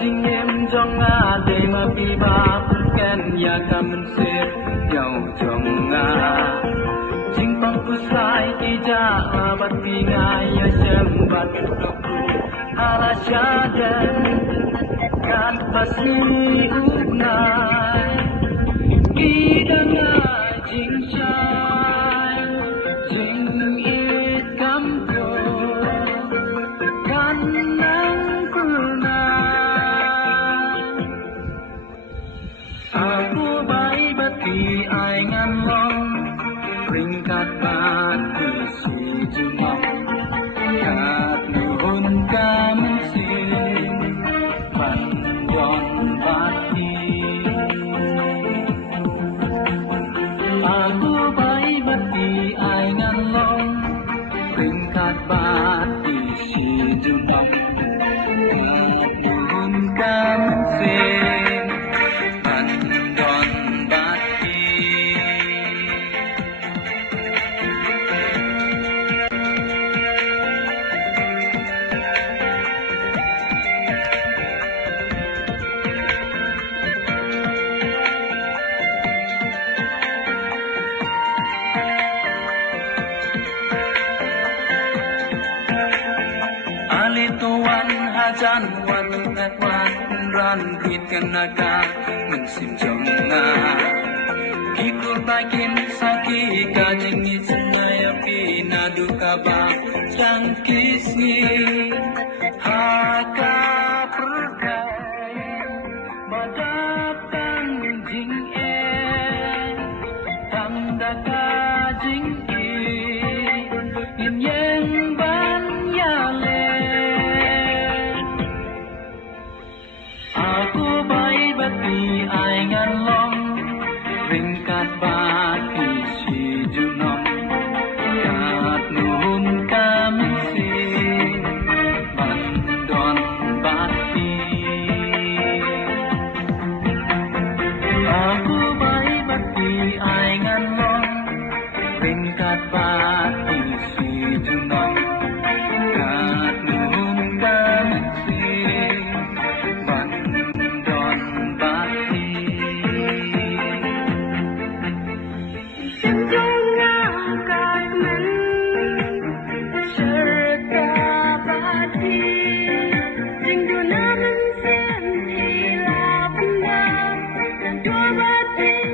jing em jong a de ma pi ba ken ya kam se yau jong a jing pang pu sai ki ja bat pi nga ya jem bat ku ala sha den kan pasi up nai ki dang a jing shai jing it kam ko kan nang ku na aku bai bati ai ngan long ring kat bat ki si jumong kat nuhun kam si ban yon bati aku bai bati ai ngan long ring kat bat ki si jumong kat nuhun kam si tuan hajan wan ngat wan ran rit kan naga men sim jong na kikul bakin saki ka jingi sunai api nadu kaba jang kisni haka perkai badatan jing e tanda ka jing e yin yen ban ya le aku bai bati ai ngan long ring kat bati si junong kat nun kam si ban don bati aku bai bati ai ngan long ring kat bati si junong kat nun kam si Hãy subscribe cho kênh Ghiền Mì Gõ để không bỏ lỡ